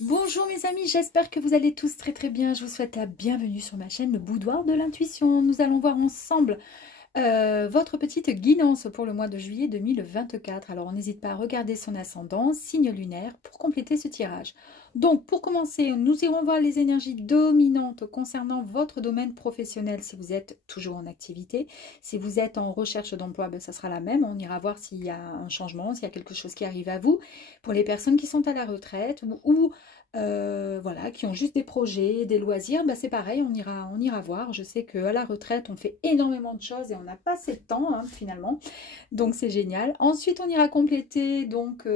Bonjour mes amis, j'espère que vous allez tous très très bien. Je vous souhaite la bienvenue sur ma chaîne Le Boudoir de l'Intuition. Nous allons voir ensemble votre petite guidance pour le mois de juillet 2024. Alors, on n'hésite pas à regarder son ascendant, signe lunaire, pour compléter ce tirage. Donc, pour commencer, nous irons voir les énergies dominantes concernant votre domaine professionnel si vous êtes toujours en activité. Si vous êtes en recherche d'emploi, ben, ça sera la même. On ira voir s'il y a un changement, s'il y a quelque chose qui arrive à vous. Pour les personnes qui sont à la retraite ou voilà, qui ont juste des projets, des loisirs, bah c'est pareil, on ira voir. Je sais qu'à la retraite, on fait énormément de choses et on n'a pas assez de temps finalement, donc c'est génial. Ensuite, on ira compléter, donc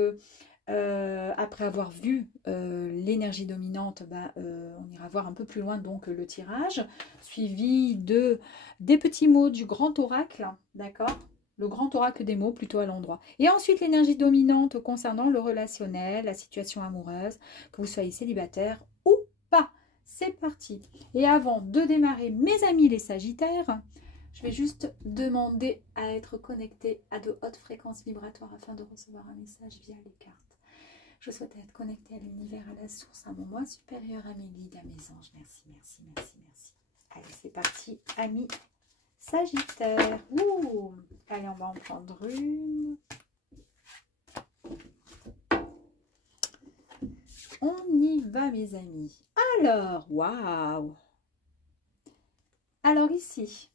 après avoir vu l'énergie dominante, bah, on ira voir un peu plus loin donc le tirage, suivi des petits mots du grand oracle, d'accord? Le grand oracle des mots plutôt à l'endroit. Et ensuite l'énergie dominante concernant le relationnel, la situation amoureuse, que vous soyez célibataire ou pas. C'est parti. Et avant de démarrer, mes amis les Sagittaires, je vais juste demander à être connecté à de hautes fréquences vibratoires afin de recevoir un message via les cartes. Je souhaite être connecté à l'univers, à la source, à mon moi supérieur, à mes guides, à mes anges. Merci, merci, merci, merci. Allez, c'est parti, amis Sagittaire. Ouh. Allez, on va en prendre une. On y va, mes amis. Alors, waouh. Alors ici.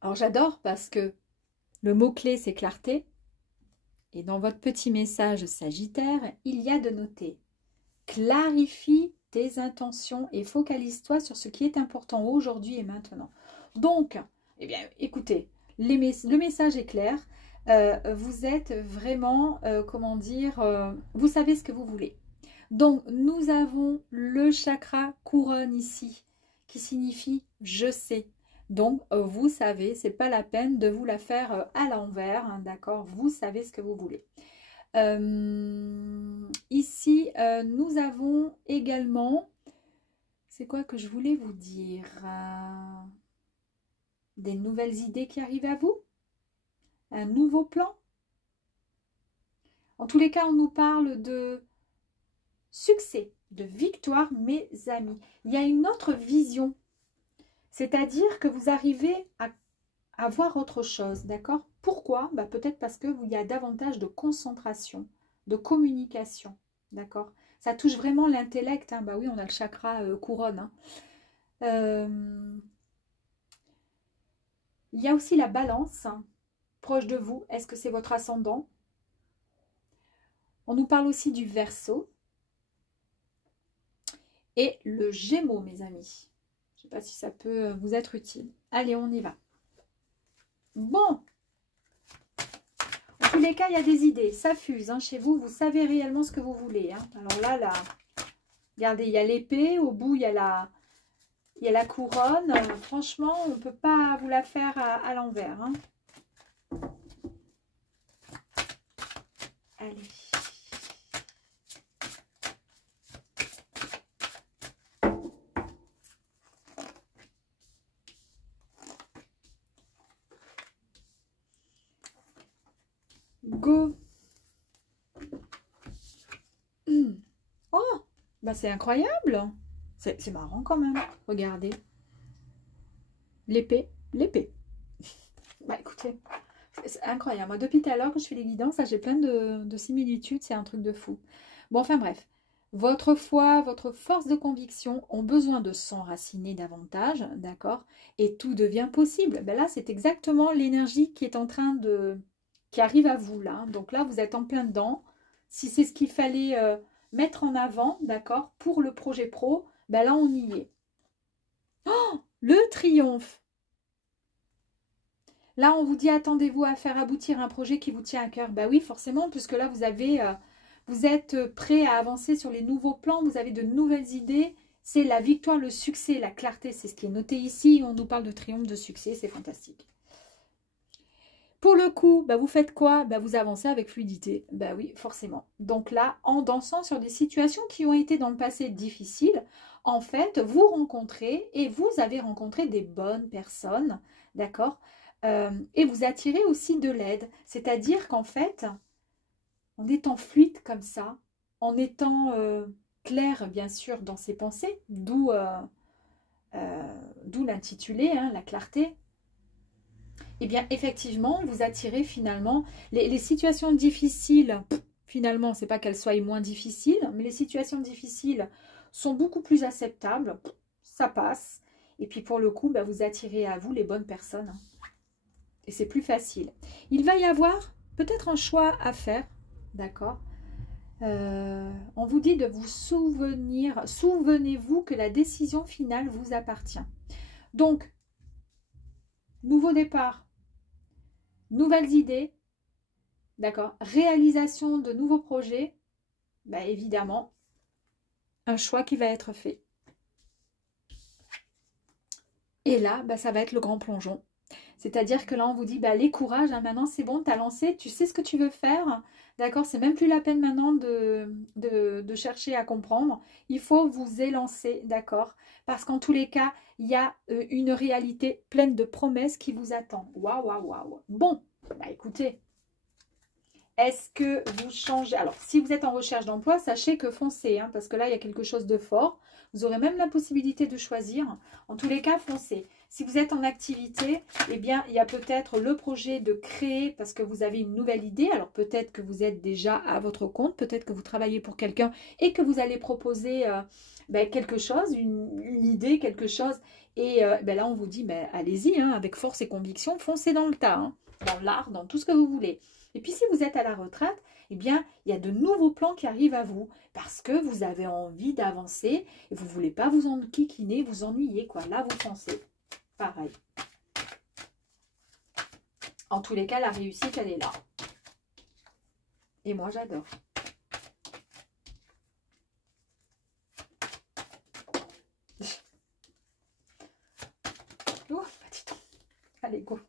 Alors j'adore parce que le mot-clé, c'est clarté. Et dans votre petit message Sagittaire, il y a de noter. Clarifie tes intentions et focalise-toi sur ce qui est important aujourd'hui et maintenant. Donc, eh bien, écoutez, le message est clair. Vous êtes vraiment, comment dire, vous savez ce que vous voulez. Donc, nous avons le chakra couronne ici, qui signifie « je sais ». Donc, vous savez, c'est pas la peine de vous la faire à l'envers, hein, d'accord? Vous savez ce que vous voulez. Ici, nous avons également, c'est quoi que je voulais vous dire? Des nouvelles idées qui arrivent à vous? Un nouveau plan? En tous les cas, on nous parle de succès, de victoire, mes amis. Il y a une autre vision, c'est-à-dire que vous arrivez à voir autre chose, d'accord? Pourquoi? Bah, peut-être parce qu'il y a davantage de concentration, de communication, d'accord? Ça touche vraiment l'intellect, hein. Bah oui, on a le chakra couronne, hein. Il y a aussi la balance, hein, proche de vous. Est-ce que c'est votre ascendant? On nous parle aussi du Verseau et le Gémeaux, mes amis. Je ne sais pas si ça peut vous être utile. Allez, on y va. Bon, en tous les cas, il y a des idées. Ça fuse hein, chez vous. Vous savez réellement ce que vous voulez. Hein. Alors là, regardez, il y a l'épée. Au bout, il y a la couronne. Franchement, on ne peut pas vous la faire à l'envers. Hein. Allez. Go. Oh, bah c'est incroyable. C'est marrant quand même. Regardez. L'épée. L'épée. Bah écoutez, c'est incroyable. Moi, depuis tout à l'heure que je fais les guidances, j'ai plein de similitudes. C'est un truc de fou. Bon, enfin bref. Votre foi, votre force de conviction ont besoin de s'enraciner davantage, d'accord? Et tout devient possible. Ben là, c'est exactement l'énergie qui est en train de... qui arrive à vous, là. Donc là, vous êtes en plein dedans. Si c'est ce qu'il fallait mettre en avant, d'accord, pour le projet pro, ben là, on y est. Oh, le triomphe! Là, on vous dit, attendez-vous à faire aboutir un projet qui vous tient à cœur. Ben oui, forcément, puisque là, vous êtes prêt à avancer sur les nouveaux plans, vous avez de nouvelles idées. C'est la victoire, le succès, la clarté, c'est ce qui est noté ici. On nous parle de triomphe, de succès, c'est fantastique. Pour le coup, bah vous faites quoi? Bah vous avancez avec fluidité. Bah oui, forcément. Donc là, en dansant sur des situations qui ont été dans le passé difficiles, en fait, vous rencontrez et vous avez rencontré des bonnes personnes, d'accord? Et vous attirez aussi de l'aide. C'est-à-dire qu'en fait, en étant fluide comme ça, en étant clair, bien sûr, dans ses pensées, d'où l'intitulé, hein, la clarté, eh bien, effectivement, vous attirez finalement les situations difficiles. Finalement, c'est pas qu'elles soient moins difficiles, mais les situations difficiles sont beaucoup plus acceptables. Ça passe. Et puis, pour le coup, bah, vous attirez à vous les bonnes personnes. Et c'est plus facile. Il va y avoir peut-être un choix à faire. D'accord. On vous dit de vous souvenir. Souvenez-vous que la décision finale vous appartient. Donc, nouveau départ. Nouvelles idées, d'accord, réalisation de nouveaux projets, bah évidemment, un choix qui va être fait. Et là, bah, ça va être le grand plongeon. C'est-à-dire que là, on vous dit, bah, les courages, hein, maintenant c'est bon, tu as lancé, tu sais ce que tu veux faire, d'accord, c'est même plus la peine maintenant de chercher à comprendre. Il faut vous élancer, d'accord, parce qu'en tous les cas, il y a une réalité pleine de promesses qui vous attend. Waouh, waouh, waouh. Bon, bah écoutez, est-ce que vous changez? Alors, si vous êtes en recherche d'emploi, sachez que foncez, hein, parce que là, il y a quelque chose de fort. Vous aurez même la possibilité de choisir. En tous les cas, foncez. Si vous êtes en activité, eh bien, il y a peut-être le projet de créer parce que vous avez une nouvelle idée. Alors, peut-être que vous êtes déjà à votre compte, peut-être que vous travaillez pour quelqu'un et que vous allez proposer quelque chose, une idée, quelque chose. Et là, on vous dit, allez-y, hein, avec force et conviction, foncez dans le tas, hein, dans l'art, dans tout ce que vous voulez. Et puis, si vous êtes à la retraite, eh bien, il y a de nouveaux plans qui arrivent à vous parce que vous avez envie d'avancer et vous ne voulez pas vous enquiquiner, vous ennuyer, quoi. Là, vous foncez. Pareil. En tous les cas, la réussite, elle est là. Et moi, j'adore. Oh, petit temps. Allez, go.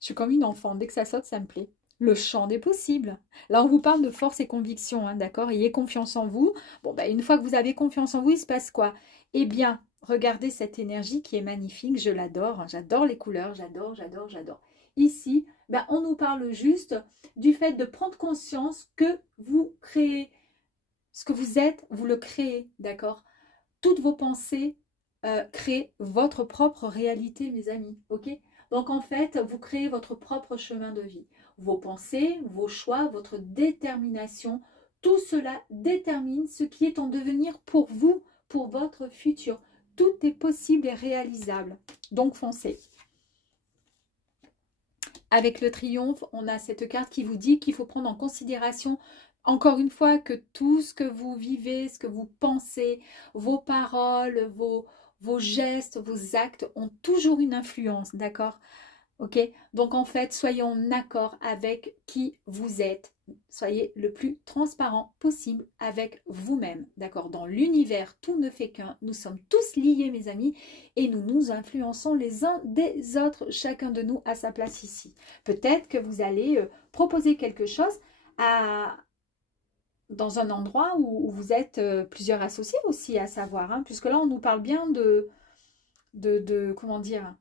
Je suis comme une enfant. Dès que ça saute, ça me plaît. Le champ des possibles. Là, on vous parle de force et conviction, hein, d'accord? Ayez confiance en vous. Bon, une fois que vous avez confiance en vous, il se passe quoi? Eh bien, regardez cette énergie qui est magnifique. Je l'adore. J'adore les couleurs. J'adore, j'adore, j'adore. Ici, on nous parle juste du fait de prendre conscience que vous créez. Ce que vous êtes, vous le créez, d'accord? Toutes vos pensées créent votre propre réalité, mes amis, ok? Donc, en fait, vous créez votre propre chemin de vie. Vos pensées, vos choix, votre détermination, tout cela détermine ce qui est en devenir pour vous, pour votre futur. Tout est possible et réalisable. Donc, foncez. Avec le triomphe, on a cette carte qui vous dit qu'il faut prendre en considération, encore une fois, que tout ce que vous vivez, ce que vous pensez, vos paroles, vos gestes, vos actes ont toujours une influence, d'accord? Ok? Donc en fait, soyez en accord avec qui vous êtes. Soyez le plus transparent possible avec vous-même, d'accord? Dans l'univers, tout ne fait qu'un. Nous sommes tous liés, mes amis, et nous nous influençons les uns des autres, chacun de nous à sa place ici. Peut-être que vous allez proposer quelque chose dans un endroit où vous êtes plusieurs associés aussi, à savoir, hein, puisque là, on nous parle bien comment dire,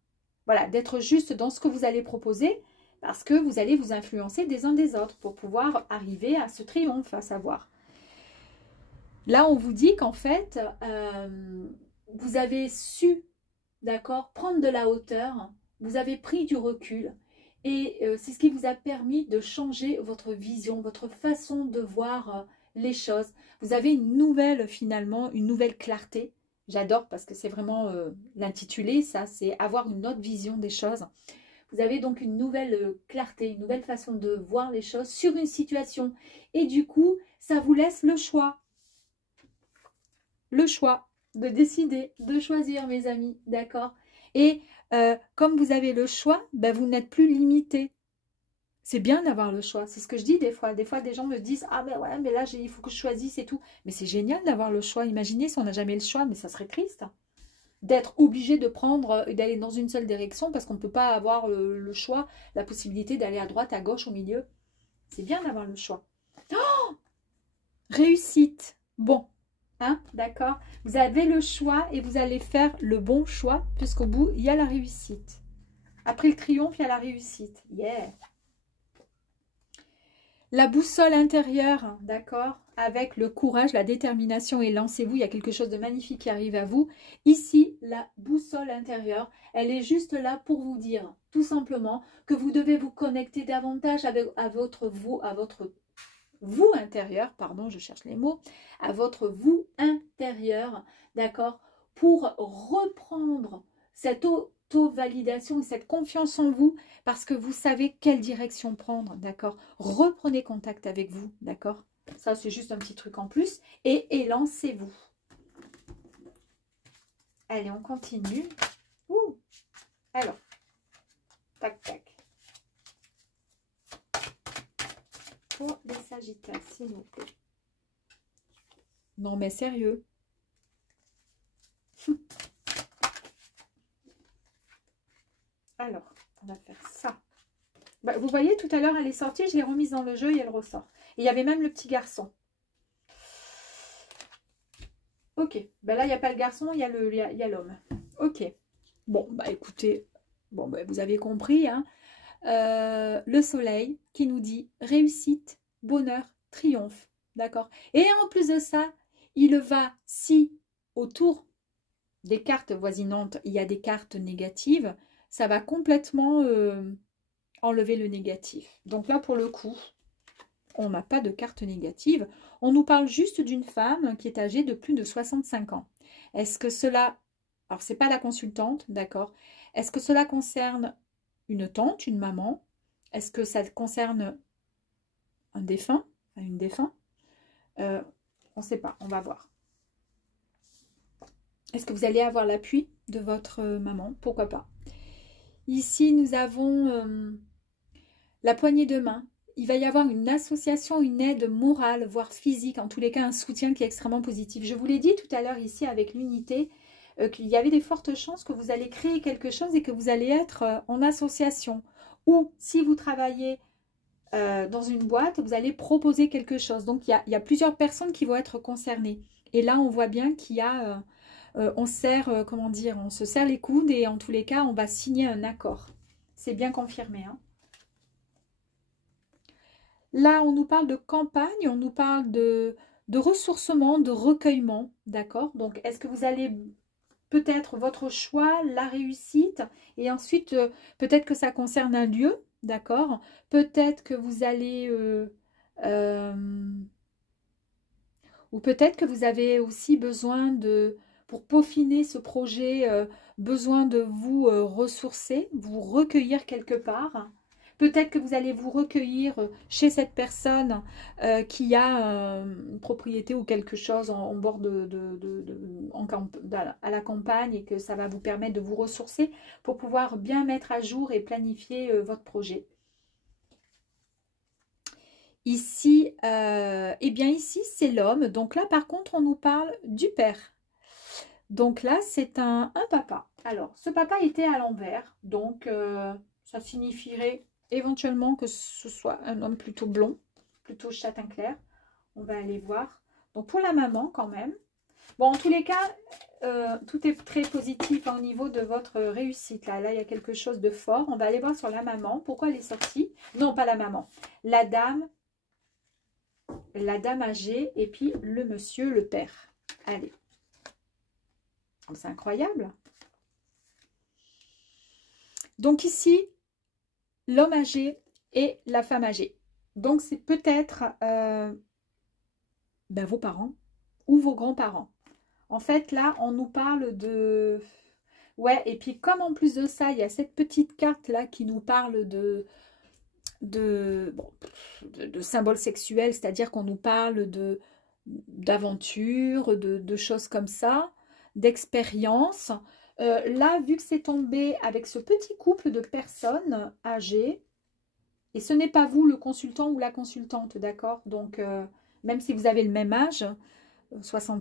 voilà, d'être juste dans ce que vous allez proposer, parce que vous allez vous influencer des uns des autres pour pouvoir arriver à ce triomphe, à savoir. Là, on vous dit qu'en fait, vous avez su, d'accord, prendre de la hauteur, vous avez pris du recul, et c'est ce qui vous a permis de changer votre vision, votre façon de voir les choses. Vous avez une nouvelle, finalement, une nouvelle clarté. J'adore parce que c'est vraiment l'intitulé, ça, c'est avoir une autre vision des choses. Vous avez donc une nouvelle clarté, une nouvelle façon de voir les choses sur une situation. Et du coup, ça vous laisse le choix. Le choix de décider, de choisir, mes amis, d'accord? Et comme vous avez le choix, vous n'êtes plus limité. C'est bien d'avoir le choix. C'est ce que je dis des fois. Des fois, des gens me disent « Ah, mais ouais, mais là, il faut que je choisisse et tout. » Mais c'est génial d'avoir le choix. Imaginez si on n'a jamais le choix, mais ça serait triste. D'être obligé de prendre et d'aller dans une seule direction parce qu'on ne peut pas avoir le choix, la possibilité d'aller à droite, à gauche, au milieu. C'est bien d'avoir le choix. Oh, réussite. Bon, hein, d'accord. Vous avez le choix et vous allez faire le bon choix puisqu'au bout, il y a la réussite. Après le triomphe, il y a la réussite. Yeah. La boussole intérieure, d'accord, avec le courage, la détermination et lancez-vous, il y a quelque chose de magnifique qui arrive à vous. Ici, la boussole intérieure, elle est juste là pour vous dire, tout simplement, que vous devez vous connecter davantage à votre vous intérieur, pardon, je cherche les mots, à votre vous intérieur, d'accord, pour reprendre cette auto-validation et cette confiance en vous, parce que vous savez quelle direction prendre, d'accord. Reprenez contact avec vous, d'accord. Ça, c'est juste un petit truc en plus. Et lancez-vous. Allez, on continue. Ouh. Alors, tac, tac. Pour les Sagittaires, s'il vous plaît. Non, mais sérieux. Alors, on va faire ça. Bah, vous voyez, tout à l'heure, elle est sortie, je l'ai remise dans le jeu et elle ressort. Et il y avait même le petit garçon. Ok, ben là, il n'y a pas le garçon, il y a l'homme. Ok. Bon, bah écoutez, bon, bah, vous avez compris, hein. Le soleil qui nous dit réussite, bonheur, triomphe. D'accord. Et en plus de ça, il va, si autour des cartes voisinantes, il y a des cartes négatives, ça va complètement enlever le négatif. Donc là, pour le coup, on n'a pas de carte négative. On nous parle juste d'une femme qui est âgée de plus de 65 ans. Est-ce que cela... Alors, ce n'est pas la consultante, d'accord. Est-ce que cela concerne une tante, une maman? Est-ce que ça concerne un défunt, une défunte? On ne sait pas, on va voir. Est-ce que vous allez avoir l'appui de votre maman? Pourquoi pas. Ici, nous avons la poignée de main. Il va y avoir une association, une aide morale, voire physique, en tous les cas un soutien qui est extrêmement positif. Je vous l'ai dit tout à l'heure ici avec l'unité, qu'il y avait des fortes chances que vous allez créer quelque chose et que vous allez être en association. Ou si vous travaillez dans une boîte, vous allez proposer quelque chose. Donc il y a plusieurs personnes qui vont être concernées. Et là, on voit bien qu'il y a... on serre, comment dire, on se serre les coudes et en tous les cas, on va signer un accord. C'est bien confirmé, hein. Là, on nous parle de campagne, on nous parle de ressourcement, de recueillement, d'accord? Donc, est-ce que vous allez peut-être votre choix, la réussite, et ensuite, peut-être que ça concerne un lieu, d'accord? Peut-être que vous allez... ou peut-être que vous avez aussi besoin de, pour peaufiner ce projet, besoin de vous ressourcer, vous recueillir quelque part. Peut-être que vous allez vous recueillir chez cette personne qui a une propriété ou quelque chose en bord à la campagne et que ça va vous permettre de vous ressourcer pour pouvoir bien mettre à jour et planifier votre projet. Ici, eh bien ici, c'est l'homme. Donc là, par contre, on nous parle du père. Donc là, c'est un papa. Alors, ce papa était à l'envers. Donc, ça signifierait éventuellement que ce soit un homme plutôt blond, plutôt châtain clair. On va aller voir. Donc, pour la maman, quand même. Bon, en tous les cas, tout est très positif au niveau de votre réussite. Là, il y a quelque chose de fort. On va aller voir sur la maman. Pourquoi elle est sortie? Non, pas la maman. La dame âgée et puis le monsieur, le père. Allez. C'est incroyable. Donc ici, l'homme âgé et la femme âgée. Donc c'est peut-être vos parents ou vos grands-parents. En fait, là, on nous parle de... Ouais, et puis comme en plus de ça, il y a cette petite carte-là qui nous parle de symboles sexuels, c'est-à-dire qu'on nous parle d'aventure, de choses comme ça, d'expérience. Là, vu que c'est tombé avec ce petit couple de personnes âgées, et ce n'est pas vous le consultant ou la consultante, d'accord? Donc, même si vous avez le même âge,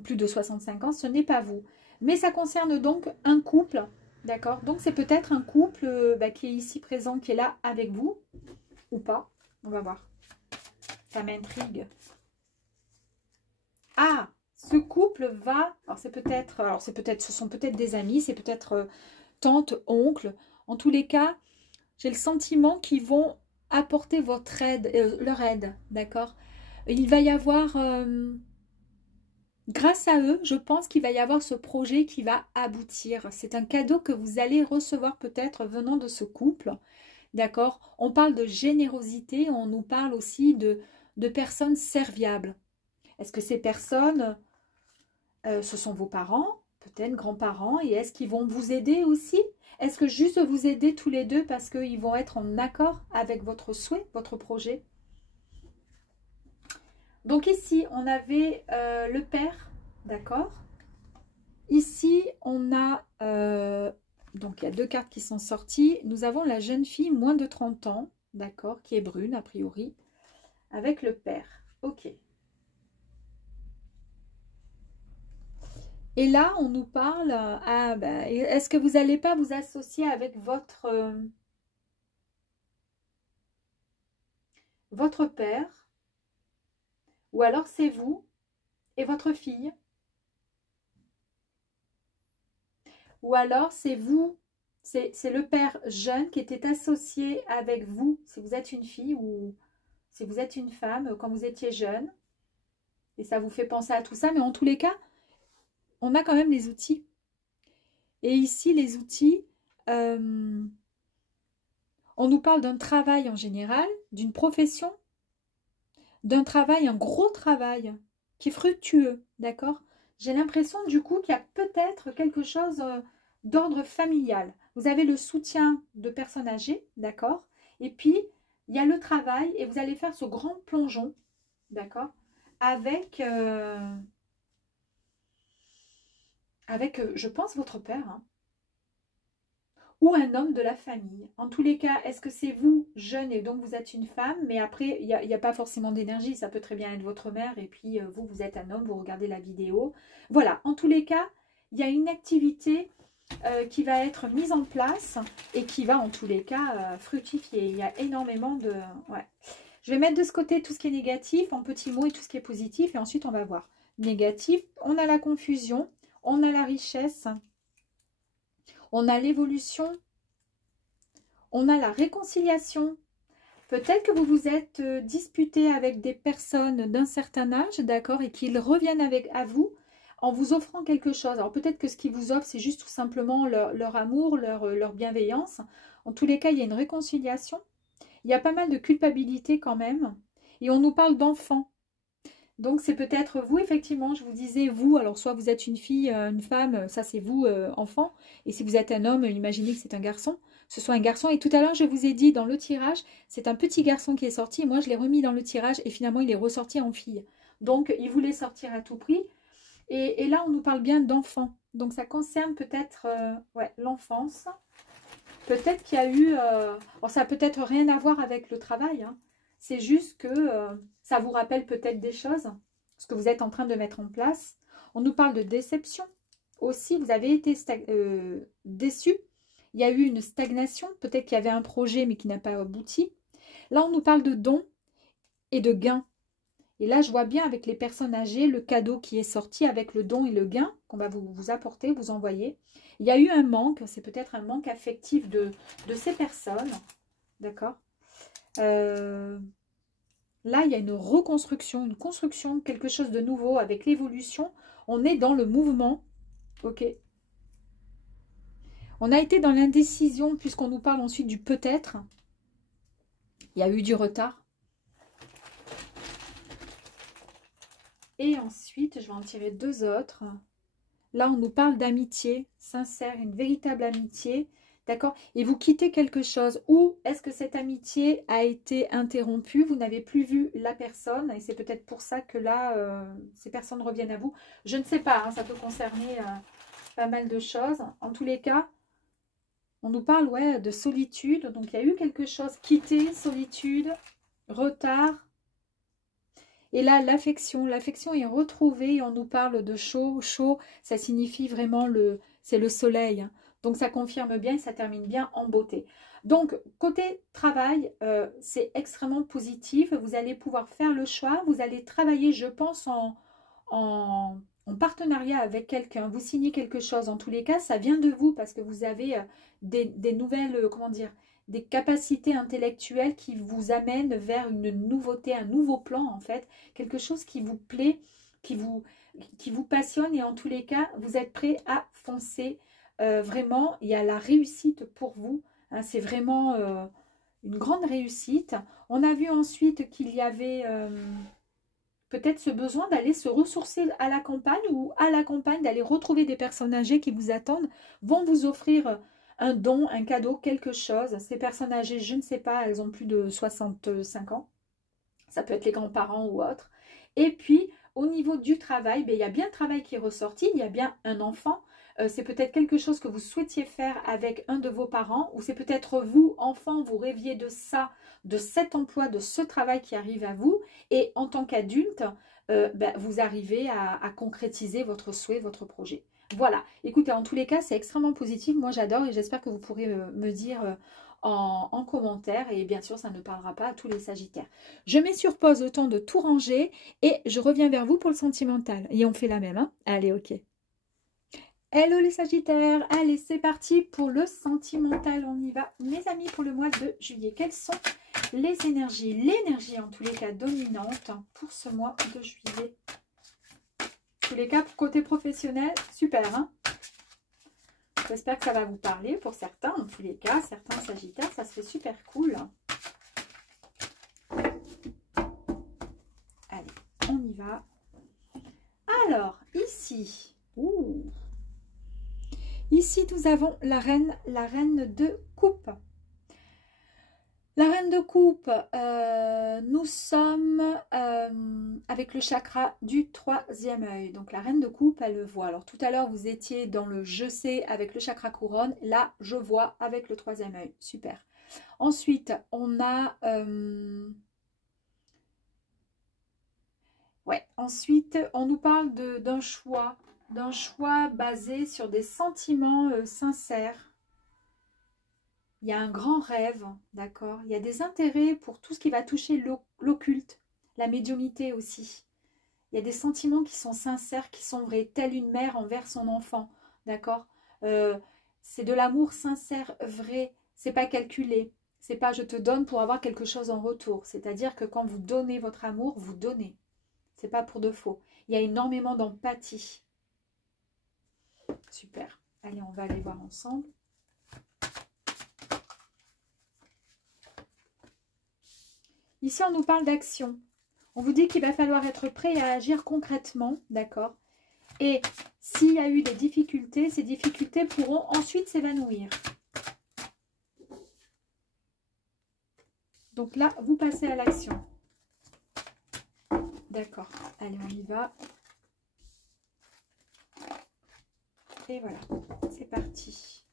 plus de 65 ans, ce n'est pas vous. Mais ça concerne donc un couple, d'accord? Donc, c'est peut-être un couple qui est ici présent, qui est là avec vous, ou pas. On va voir. Ça m'intrigue. Ah, ce couple va... Alors, ce sont peut-être des amis, c'est peut-être tante, oncle. En tous les cas, j'ai le sentiment qu'ils vont apporter votre aide, leur aide, d'accord? Il va y avoir, grâce à eux, je pense qu'il va y avoir ce projet qui va aboutir. C'est un cadeau que vous allez recevoir peut-être venant de ce couple, d'accord? On parle de générosité, on nous parle aussi de personnes serviables. Est-ce que ces personnes, ce sont vos parents, peut-être grands-parents, et est-ce qu'ils vont vous aider aussi? Est-ce que juste vous aider tous les deux parce qu'ils vont être en accord avec votre souhait, votre projet? Donc ici, on avait le père, d'accord? Ici, on a, donc il y a deux cartes qui sont sorties. Nous avons la jeune fille, moins de 30 ans, d'accord, qui est brune a priori, avec le père. Ok. Et là, on nous parle, ah, ben, est-ce que vous n'allez pas vous associer avec votre père, ou alors c'est vous et votre fille, ou alors c'est vous, c'est le père jeune qui était associé avec vous, si vous êtes une fille ou si vous êtes une femme, quand vous étiez jeune, et ça vous fait penser à tout ça, mais en tous les cas, on a quand même les outils. Et ici, les outils, euh, on nous parle d'un travail en général, d'une profession, d'un travail, un gros travail, qui est fructueux, d'accord? J'ai l'impression du coup qu'il y a peut-être quelque chose d'ordre familial. Vous avez le soutien de personnes âgées, d'accord? Et puis, il y a le travail et vous allez faire ce grand plongeon, d'accord? Avec, je pense, votre père, hein, ou un homme de la famille. En tous les cas, est-ce que c'est vous, jeune, et donc vous êtes une femme, mais après, il n'y a pas forcément d'énergie, ça peut très bien être votre mère, et puis vous, vous êtes un homme, vous regardez la vidéo. Voilà, en tous les cas, il y a une activité qui va être mise en place et qui va, en tous les cas, fructifier. Il y a énormément de... Ouais. Je vais mettre de ce côté tout ce qui est négatif, en petits mots, et tout ce qui est positif, et ensuite on va voir. Négatif, on a la confusion, on a la richesse, on a l'évolution, on a la réconciliation. Peut-être que vous vous êtes disputé avec des personnes d'un certain âge, d'accord, et qu'ils reviennent à vous en vous offrant quelque chose. Alors peut-être que ce qu'ils vous offrent, c'est juste tout simplement leur amour, leur bienveillance. En tous les cas, il y a une réconciliation. Il y a pas mal de culpabilité quand même. Et on nous parle d'enfants. Donc c'est peut-être vous, effectivement, je vous disais vous, alors soit vous êtes une fille, une femme, ça c'est vous, enfant, et si vous êtes un homme, imaginez que c'est un garçon, ce soit un garçon, et tout à l'heure je vous ai dit dans le tirage, c'est un petit garçon qui est sorti, et moi je l'ai remis dans le tirage, et finalement il est ressorti en fille. Donc il voulait sortir à tout prix, et là on nous parle bien d'enfant, donc ça concerne peut-être ouais, l'enfance, peut-être qu'il y a eu, alors ça n'a peut-être rien à voir avec le travail, hein. C'est juste que ça vous rappelle peut-être des choses, ce que vous êtes en train de mettre en place. On nous parle de déception aussi, vous avez été déçu. Il y a eu une stagnation, peut-être qu'il y avait un projet mais qui n'a pas abouti. Là, on nous parle de dons et de gains. Et là, je vois bien avec les personnes âgées, le cadeau qui est sorti avec le don et le gain qu'on va vous apporter, vous envoyer. Il y a eu un manque, c'est peut-être un manque affectif de ces personnes. D'accord. Là, il y a une reconstruction, une construction, quelque chose de nouveau avec l'évolution. On est dans le mouvement. Ok. On a été dans l'indécision puisqu'on nous parle ensuite du peut-être. Il y a eu du retard. Et ensuite, je vais en tirer deux autres. Là, on nous parle d'amitié sincère, une véritable amitié. D'accord? Et vous quittez quelque chose. Ou est-ce que cette amitié a été interrompue? Vous n'avez plus vu la personne. Et c'est peut-être pour ça que là, ces personnes reviennent à vous. Je ne sais pas. Hein, ça peut concerner pas mal de choses. En tous les cas, on nous parle ouais, de solitude. Donc, il y a eu quelque chose. Quitter, solitude, retard. Et là, l'affection est retrouvée. On nous parle de chaud. Chaud, ça signifie vraiment c'est le soleil. Hein. Donc, ça confirme bien et ça termine bien en beauté. Donc, côté travail, c'est extrêmement positif. Vous allez pouvoir faire le choix. Vous allez travailler, je pense, en partenariat avec quelqu'un, vous signez quelque chose, en tous les cas, ça vient de vous parce que vous avez des nouvelles, comment dire, des capacités intellectuelles qui vous amènent vers une nouveauté, un nouveau plan en fait, quelque chose qui vous plaît, qui vous passionne et en tous les cas, vous êtes prêt à foncer. Vraiment, il y a la réussite pour vous. Hein, c'est vraiment une grande réussite. On a vu ensuite qu'il y avait peut-être ce besoin d'aller se ressourcer à la campagne ou à la campagne, d'aller retrouver des personnes âgées qui vous attendent, vont vous offrir un don, un cadeau, quelque chose. Ces personnes âgées, je ne sais pas, elles ont plus de 65 ans. Ça peut être les grands-parents ou autres. Et puis, au niveau du travail, ben, il y a bien le travail qui est ressorti, il y a bien un enfant. C'est peut-être quelque chose que vous souhaitiez faire avec un de vos parents, ou c'est peut-être vous, enfant, vous rêviez de ça, de cet emploi, de ce travail qui arrive à vous. Et en tant qu'adulte, ben, vous arrivez à concrétiser votre souhait, votre projet. Voilà, écoutez, en tous les cas, c'est extrêmement positif. Moi, j'adore et j'espère que vous pourrez me dire en commentaire. Et bien sûr, ça ne parlera pas à tous les Sagittaires. Je mets sur pause le temps de tout ranger et je reviens vers vous pour le sentimental. Et on fait la même, hein? Allez, ok. Hello les Sagittaires, allez c'est parti pour le sentimental, on y va mes amis pour le mois de juillet. Quelles sont les énergies? L'énergie en tous les cas dominante pour ce mois de juillet. Tous les cas, côté professionnel, super. Hein, j'espère que ça va vous parler pour certains. En tous les cas, certains Sagittaires, ça serait super cool. Allez, on y va. Alors, ici... Ici, nous avons la reine de coupe. La reine de coupe, nous sommes avec le chakra du troisième œil. Donc, la reine de coupe, elle le voit. Alors, tout à l'heure, vous étiez dans le je sais avec le chakra couronne. Là, je vois avec le troisième œil. Super. Ensuite, on a... ouais, ensuite, on nous parle d'un choix basé sur des sentiments sincères. Il y a un grand rêve, d'accord? Il y a des intérêts pour tout ce qui va toucher l'occulte, la médiumnité aussi. Il y a des sentiments qui sont sincères, qui sont vrais, telle une mère envers son enfant, d'accord? C'est de l'amour sincère, vrai, c'est pas calculé. C'est pas je te donne pour avoir quelque chose en retour. C'est-à-dire que quand vous donnez votre amour, vous donnez. C'est pas pour de faux. Il y a énormément d'empathie. Super. Allez, on va aller voir ensemble. Ici, on nous parle d'action. On vous dit qu'il va falloir être prêt à agir concrètement, d'accord? Et s'il y a eu des difficultés, ces difficultés pourront ensuite s'évanouir. Donc là, vous passez à l'action. D'accord. Allez, on y va. Et voilà, c'est parti.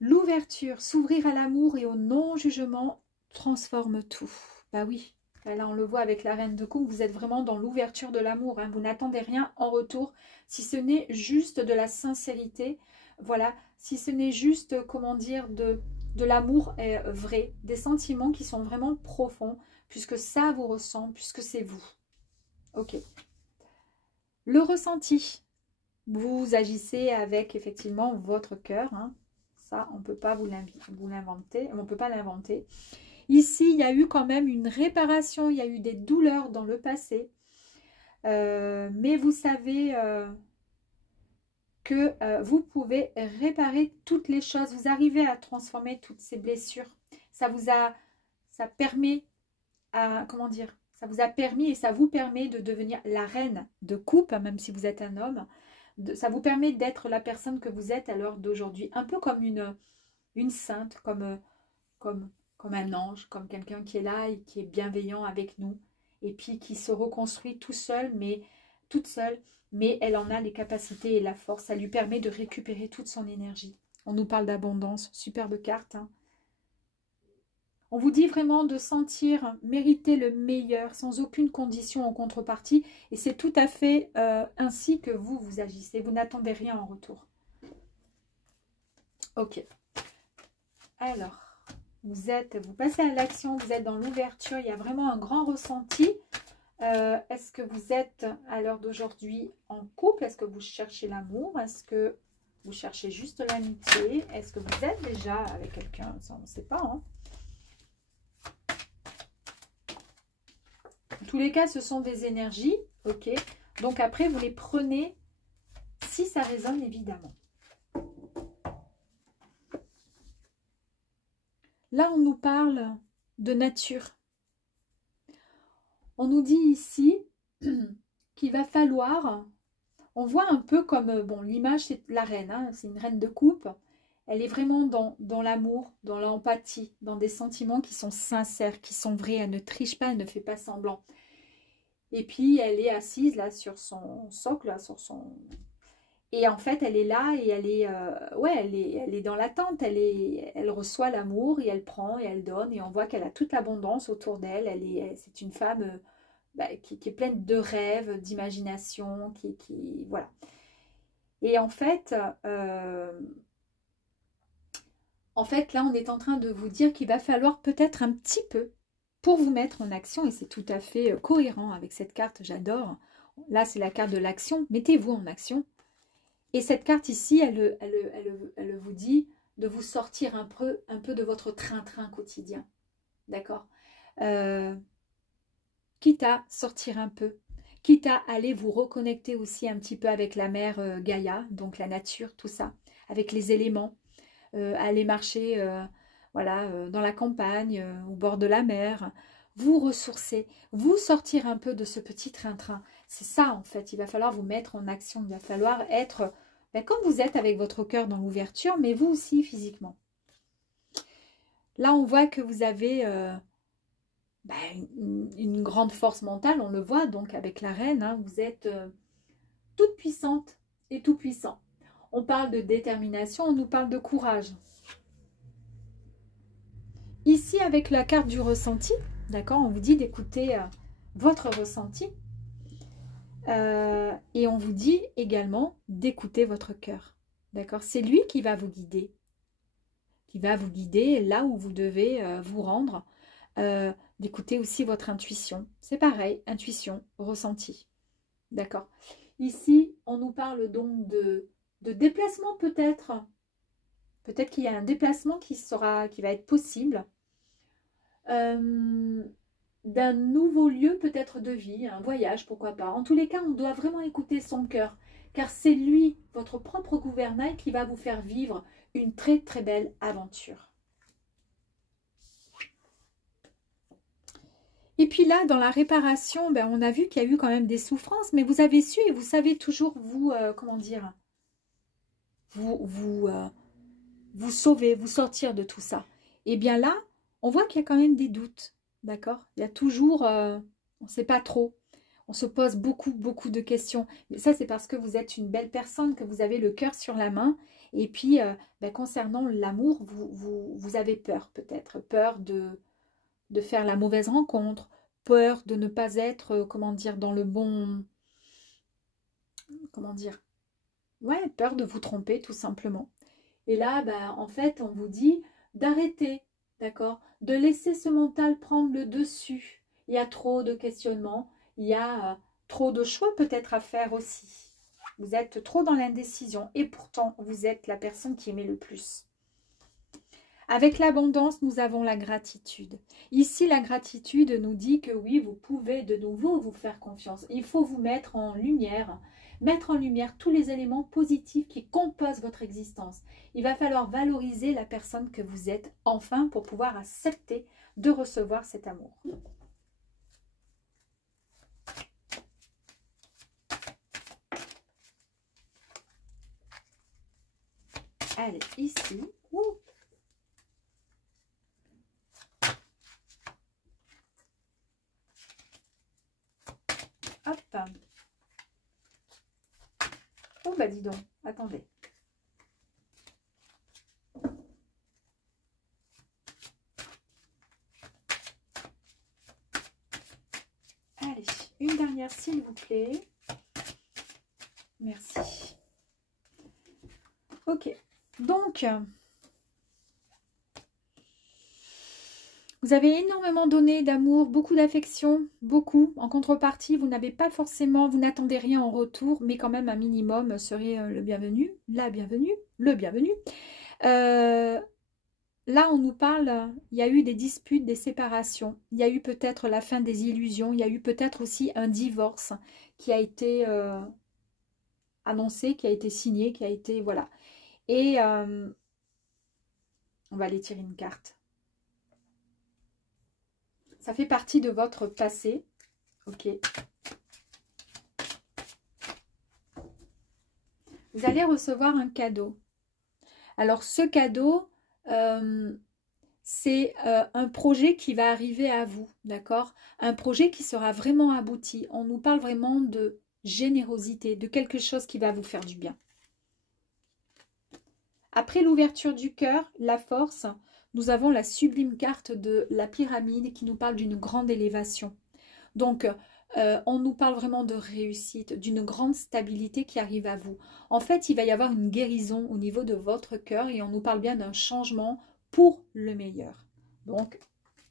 L'ouverture, s'ouvrir à l'amour et au non-jugement transforme tout. Bah oui, là on le voit avec la reine de coupe, vous êtes vraiment dans l'ouverture de l'amour. Hein. Vous n'attendez rien en retour, si ce n'est juste de la sincérité. Voilà, si ce n'est juste, comment dire, de l'amour vrai, des sentiments qui sont vraiment profonds, puisque ça vous ressemble, puisque c'est vous. Ok. Le ressenti. Vous agissez avec effectivement votre cœur. Hein. Ça, on ne peut pas vous l'inventer. On ne peut pas l'inventer. Ici, il y a eu quand même une réparation. Il y a eu des douleurs dans le passé. Mais vous savez que vous pouvez réparer toutes les choses. Vous arrivez à transformer toutes ces blessures. Ça permet à, comment dire, ça vous a permis et ça vous permet de devenir la reine de coupe, même si vous êtes un homme. Ça vous permet d'être la personne que vous êtes à l'heure d'aujourd'hui. Un peu comme une sainte, comme un ange, comme quelqu'un qui est là et qui est bienveillant avec nous. Et puis qui se reconstruit toute seule, mais elle en a les capacités et la force. Ça lui permet de récupérer toute son énergie. On nous parle d'abondance. Superbe carte. Hein. On vous dit vraiment de sentir mériter le meilleur sans aucune condition en contrepartie. Et c'est tout à fait ainsi que vous agissez. Vous n'attendez rien en retour. Ok. Alors, vous passez à l'action, vous êtes dans l'ouverture. Il y a vraiment un grand ressenti. Est-ce que vous êtes à l'heure d'aujourd'hui en couple? Est-ce que vous cherchez l'amour? Est-ce que vous cherchez juste l'amitié? Est-ce que vous êtes déjà avec quelqu'un? Ça, on ne sait pas. Hein. En tous les cas, ce sont des énergies. Ok. Donc après, vous les prenez si ça résonne, évidemment. Là, on nous parle de nature. On nous dit ici qu'il va falloir... On voit un peu comme... Bon, l'image, c'est la reine. Hein, c'est une reine de coupe. Elle est vraiment dans l'amour, dans l'empathie, dans des sentiments qui sont sincères, qui sont vrais. Elle ne triche pas, elle ne fait pas semblant. Et puis, elle est assise là sur son socle, là, sur son... Et en fait, elle est là et elle est, ouais, elle est dans l'attente. Elle reçoit l'amour et elle prend et elle donne. Et on voit qu'elle a toute l'abondance autour d'elle. C'est une femme qui est pleine de rêves, d'imagination, voilà. Et en fait, là, on est en train de vous dire qu'il va falloir peut-être un petit peu pour vous mettre en action. Et c'est tout à fait cohérent avec cette carte, j'adore. Là, c'est la carte de l'action. Mettez-vous en action. Et cette carte ici, elle vous dit de vous sortir un peu de votre train-train quotidien. D'accord, quitte à sortir un peu. Quitte à aller vous reconnecter aussi un petit peu avec la mère Gaïa, donc la nature, tout ça. Avec les éléments. Aller marcher voilà, dans la campagne, au bord de la mer, vous ressourcer, vous sortir un peu de ce petit train-train. C'est ça en fait, il va falloir vous mettre en action, il va falloir être comme vous êtes avec votre cœur dans l'ouverture, mais vous aussi physiquement. Là on voit que vous avez une grande force mentale, on le voit donc avec la reine, hein, vous êtes toute puissante et tout puissant. On parle de détermination, on nous parle de courage. Ici, avec la carte du ressenti, d'accord, on vous dit d'écouter votre ressenti. Et on vous dit également d'écouter votre cœur. D'accord, c'est lui qui va vous guider. Qui va vous guider là où vous devez vous rendre. D'écouter aussi votre intuition. C'est pareil, intuition, ressenti. D'accord. Ici, on nous parle donc de déplacement peut-être. Peut-être qu'il y a un déplacement qui va être possible. D'un nouveau lieu peut-être de vie, un voyage, pourquoi pas. En tous les cas, on doit vraiment écouter son cœur, car c'est lui, votre propre gouvernail, qui va vous faire vivre une très très belle aventure. Et puis là, dans la réparation, on a vu qu'il y a eu quand même des souffrances, mais vous avez su et vous savez toujours vous, comment dire, vous sauver, vous sortir de tout ça. Et bien là, on voit qu'il y a quand même des doutes, d'accord? Il y a toujours, on ne sait pas trop. On se pose beaucoup de questions. Mais ça, c'est parce que vous êtes une belle personne, que vous avez le cœur sur la main. Et puis, concernant l'amour, vous avez peur peut-être. Peur de faire la mauvaise rencontre. Peur de ne pas être, comment dire, dans le bon... Comment dire? Ouais, peur de vous tromper, tout simplement. Et là, en fait, on vous dit d'arrêter, d'accord? De laisser ce mental prendre le dessus. Il y a trop de questionnements, il y a trop de choix peut-être à faire aussi. Vous êtes trop dans l'indécision et pourtant, vous êtes la personne qui aimait le plus. Avec l'abondance, nous avons la gratitude. Ici, la gratitude nous dit que oui, vous pouvez de nouveau vous faire confiance. Il faut vous mettre en lumière tous les éléments positifs qui composent votre existence. Il va falloir valoriser la personne que vous êtes enfin pour pouvoir accepter de recevoir cet amour. Allez, ici. Ouh. Hop. Oh, dis donc, attendez. Allez, une dernière s'il vous plaît. Merci. Ok, donc, Vous avez énormément donné d'amour, beaucoup d'affection, beaucoup. En contrepartie, vous n'avez pas forcément, vous n'attendez rien en retour, mais quand même un minimum serait le bienvenu, la bienvenue, le bienvenu. Là, on nous parle, il y a eu des disputes, des séparations, il y a eu peut-être la fin des illusions, il y a eu peut-être aussi un divorce qui a été annoncé, qui a été signé, qui a été, voilà. Et on va aller tirer une carte. Ça fait partie de votre passé, ok. Vous allez recevoir un cadeau. Alors, ce cadeau... c'est un projet qui va arriver à vous, d'accord? Un projet qui sera vraiment abouti. On nous parle vraiment de générosité, de quelque chose qui va vous faire du bien. Après l'ouverture du cœur, la force, nous avons la sublime carte de la pyramide qui nous parle d'une grande élévation. Donc, on nous parle vraiment de réussite, d'une grande stabilité qui arrive à vous. En fait, il va y avoir une guérison au niveau de votre cœur et on nous parle bien d'un changement pour le meilleur. Donc,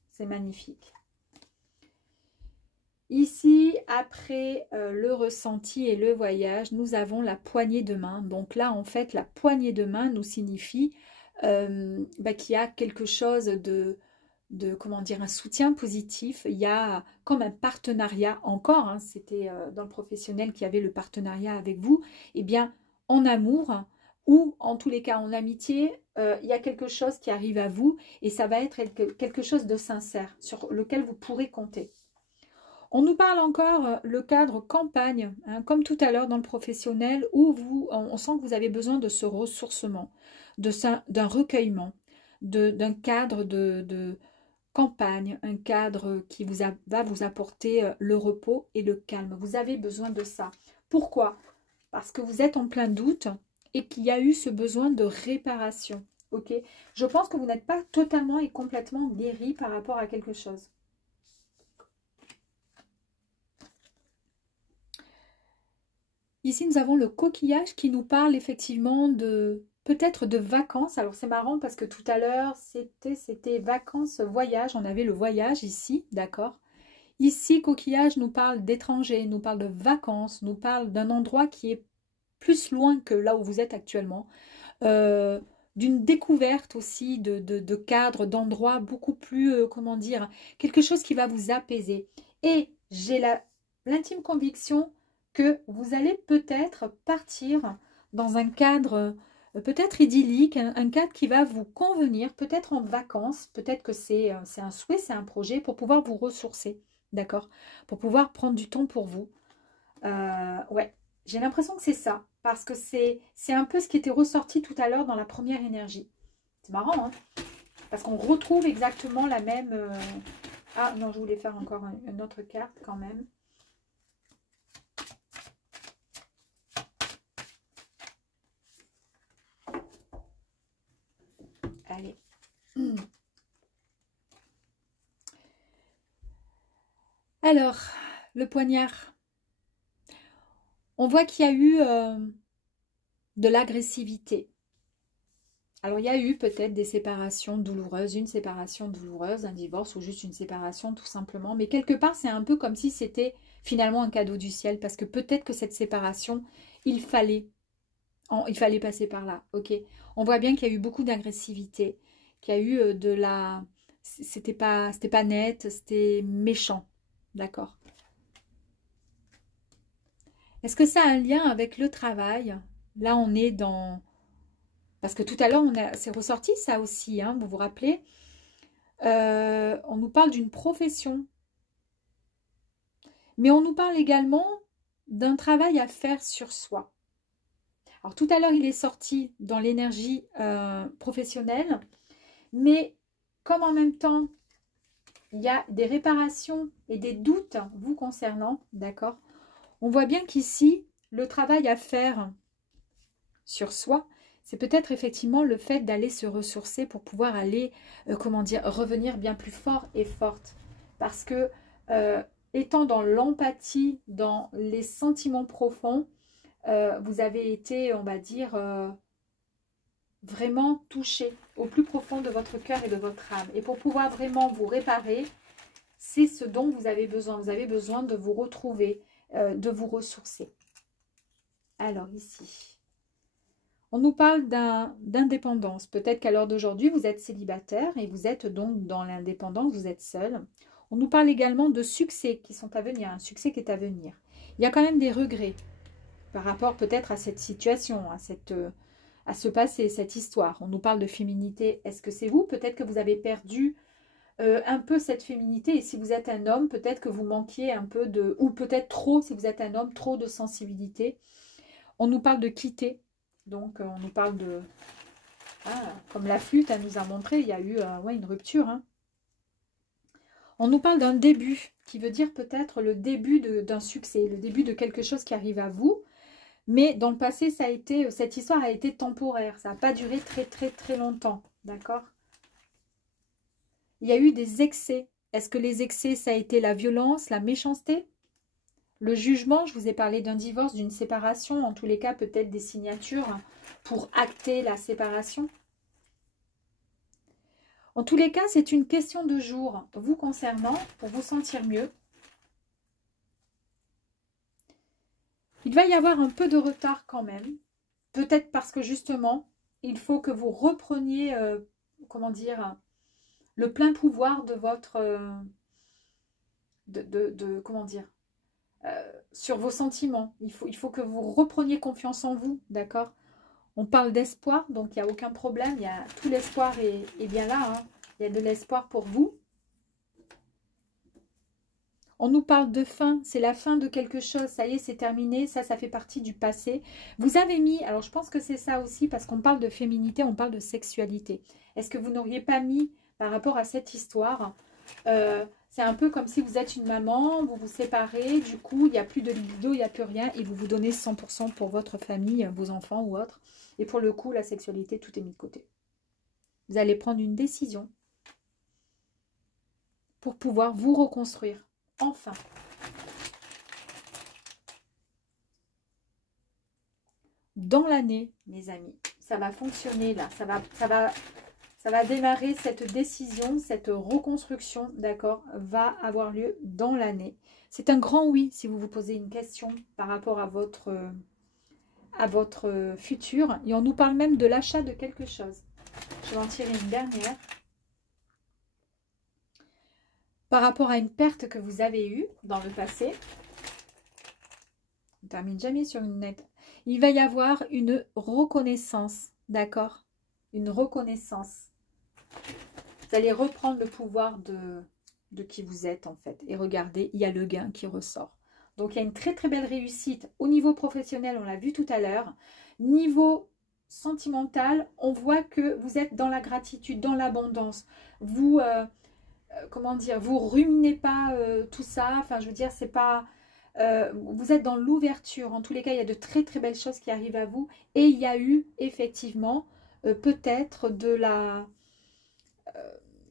c'est magnifique. Ici, après le ressenti et le voyage, nous avons la poignée de main. Donc là, en fait, la poignée de main nous signifie qu'il y a quelque chose de comment dire, un soutien positif. Il y a comme un partenariat encore, hein, c'était dans le professionnel qui avait le partenariat avec vous, et bien en amour ou en tous les cas en amitié, il y a quelque chose qui arrive à vous et ça va être quelque chose de sincère sur lequel vous pourrez compter. On nous parle encore le cadre campagne, hein, comme tout à l'heure dans le professionnel, où on sent que vous avez besoin de ce ressourcement, d'un recueillement, d'un cadre de campagne, un cadre qui va vous apporter le repos et le calme. Vous avez besoin de ça. Pourquoi? Parce que vous êtes en plein doute et qu'il y a eu ce besoin de réparation. Ok? Je pense que vous n'êtes pas totalement et complètement guéri par rapport à quelque chose. Ici, nous avons le coquillage qui nous parle effectivement de peut-être de vacances. Alors, c'est marrant parce que tout à l'heure, c'était vacances, voyage. On avait le voyage ici, d'accord? Ici, coquillage nous parle d'étrangers, nous parle de vacances, nous parle d'un endroit qui est plus loin que là où vous êtes actuellement. D'une découverte aussi de cadres, d'endroits beaucoup plus, comment dire, quelque chose qui va vous apaiser. Et j'ai l'intime conviction que vous allez peut-être partir dans un cadre peut-être idyllique, un cadre qui va vous convenir, peut-être en vacances, peut-être que c'est un souhait, c'est un projet pour pouvoir vous ressourcer, d'accord? Pour pouvoir prendre du temps pour vous. Ouais, j'ai l'impression que c'est ça, parce que c'est un peu ce qui était ressorti tout à l'heure dans la première énergie. C'est marrant, hein? Parce qu'on retrouve exactement la même... Ah non, je voulais faire encore une autre carte quand même. Allez. Alors, le poignard. On voit qu'il y a eu de l'agressivité. Alors, il y a eu peut-être des séparations douloureuses, une séparation douloureuse, un divorce ou juste une séparation tout simplement. Mais quelque part, c'est un peu comme si c'était finalement un cadeau du ciel parce que peut-être que cette séparation, il fallait passer par là, ok. On voit bien qu'il y a eu beaucoup d'agressivité, qu'il y a eu de la... C'était pas net, c'était méchant, d'accord. Est-ce que ça a un lien avec le travail? Là, on est dans... Parce que tout à l'heure, c'est ressorti ça aussi, hein, vous vous rappelez? On nous parle d'une profession. Mais on nous parle également d'un travail à faire sur soi. Alors tout à l'heure, il est sorti dans l'énergie professionnelle, mais comme en même temps, il y a des réparations et des doutes vous concernant, d'accord? On voit bien qu'ici, le travail à faire sur soi, c'est peut-être effectivement le fait d'aller se ressourcer pour pouvoir aller, comment dire, revenir bien plus fort et forte. Parce que, étant dans l'empathie, dans les sentiments profonds, vous avez été, on va dire, vraiment touché au plus profond de votre cœur et de votre âme. Et pour pouvoir vraiment vous réparer, c'est ce dont vous avez besoin. Vous avez besoin de vous retrouver, de vous ressourcer. Alors ici, on nous parle d'indépendance. Peut-être qu'à l'heure d'aujourd'hui, vous êtes célibataire et vous êtes donc dans l'indépendance, vous êtes seul. On nous parle également de succès qui sont à venir, un succès qui est à venir. Il y a quand même des regrets par rapport peut-être à cette situation, à ce passé, cette histoire. On nous parle de féminité. Est-ce que c'est vous? Peut-être que vous avez perdu un peu cette féminité. Et si vous êtes un homme, peut-être que vous manquiez un peu de... Ou peut-être trop, si vous êtes un homme, trop de sensibilité. On nous parle de quitter. Donc, on nous parle de... Ah, comme la flûte, elle nous a montré, il y a eu ouais, une rupture. Hein. On nous parle d'un début, qui veut dire peut-être le début d'un succès, le début de quelque chose qui arrive à vous. Mais dans le passé, ça a été, cette histoire a été temporaire. Ça n'a pas duré très, très, très longtemps. D'accord? Il y a eu des excès. Est-ce que les excès, ça a été la violence, la méchanceté? Le jugement, je vous ai parlé d'un divorce, d'une séparation. En tous les cas, peut-être des signatures pour acter la séparation. En tous les cas, c'est une question de jour vous concernant pour vous sentir mieux. Il va y avoir un peu de retard quand même. Peut-être parce que justement, il faut que vous repreniez, comment dire, le plein pouvoir de votre... comment dire, sur vos sentiments. Il faut que vous repreniez confiance en vous, d'accord? On parle d'espoir, donc il n'y a aucun problème. Il y a, tout l'espoir est bien là. Hein. Il y a de l'espoir pour vous. On nous parle de fin, c'est la fin de quelque chose, ça y est, c'est terminé, ça fait partie du passé. Vous avez mis, alors je pense que c'est ça aussi, parce qu'on parle de féminité, on parle de sexualité. Est-ce que vous n'auriez pas mis, par rapport à cette histoire, c'est un peu comme si vous êtes une maman, vous vous séparez, du coup, il n'y a plus de libido, il n'y a plus rien, et vous vous donnez 100% pour votre famille, vos enfants ou autre. Et pour le coup, la sexualité, tout est mis de côté. Vous allez prendre une décision pour pouvoir vous reconstruire. Enfin, dans l'année, mes amis, ça va fonctionner là, ça va démarrer cette décision, cette reconstruction, d'accord, va avoir lieu dans l'année. C'est un grand oui si vous vous posez une question par rapport à votre futur. Et on nous parle même de l'achat de quelque chose. Je vais en tirer une dernière. Par rapport à une perte que vous avez eue dans le passé. On ne termine jamais sur une nette. Il va y avoir une reconnaissance, d'accord? Une reconnaissance. Vous allez reprendre le pouvoir de qui vous êtes en fait. Et regardez, il y a le gain qui ressort. Donc il y a une très très belle réussite. Au niveau professionnel, on l'a vu tout à l'heure. Niveau sentimental, on voit que vous êtes dans la gratitude, dans l'abondance. Vous... comment dire, vous ruminez pas tout ça, enfin je veux dire, c'est pas, vous êtes dans l'ouverture, en tous les cas il y a de très très belles choses qui arrivent à vous, et il y a eu effectivement peut-être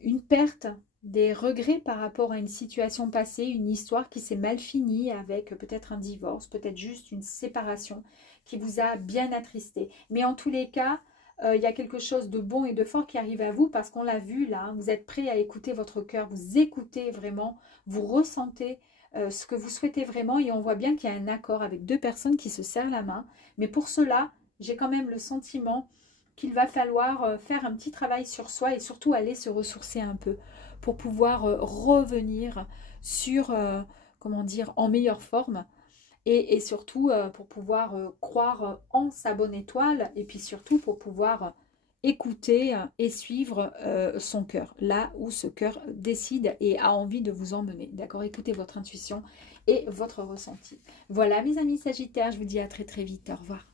une perte, des regrets par rapport à une situation passée, une histoire qui s'est mal finie avec peut-être un divorce, peut-être juste une séparation qui vous a bien attristé, mais en tous les cas, il y a quelque chose de bon et de fort qui arrive à vous parce qu'on l'a vu là, hein, vous êtes prêt à écouter votre cœur, vous écoutez vraiment, vous ressentez ce que vous souhaitez vraiment et on voit bien qu'il y a un accord avec deux personnes qui se serrent la main. Mais pour cela, j'ai quand même le sentiment qu'il va falloir faire un petit travail sur soi et surtout aller se ressourcer un peu pour pouvoir revenir sur, comment dire, en meilleure forme. Et surtout pour pouvoir croire en sa bonne étoile et puis surtout pour pouvoir écouter et suivre son cœur, là où ce cœur décide et a envie de vous emmener. D'accord? Écoutez votre intuition et votre ressenti. Voilà mes amis Sagittaires, je vous dis à très très vite. Au revoir.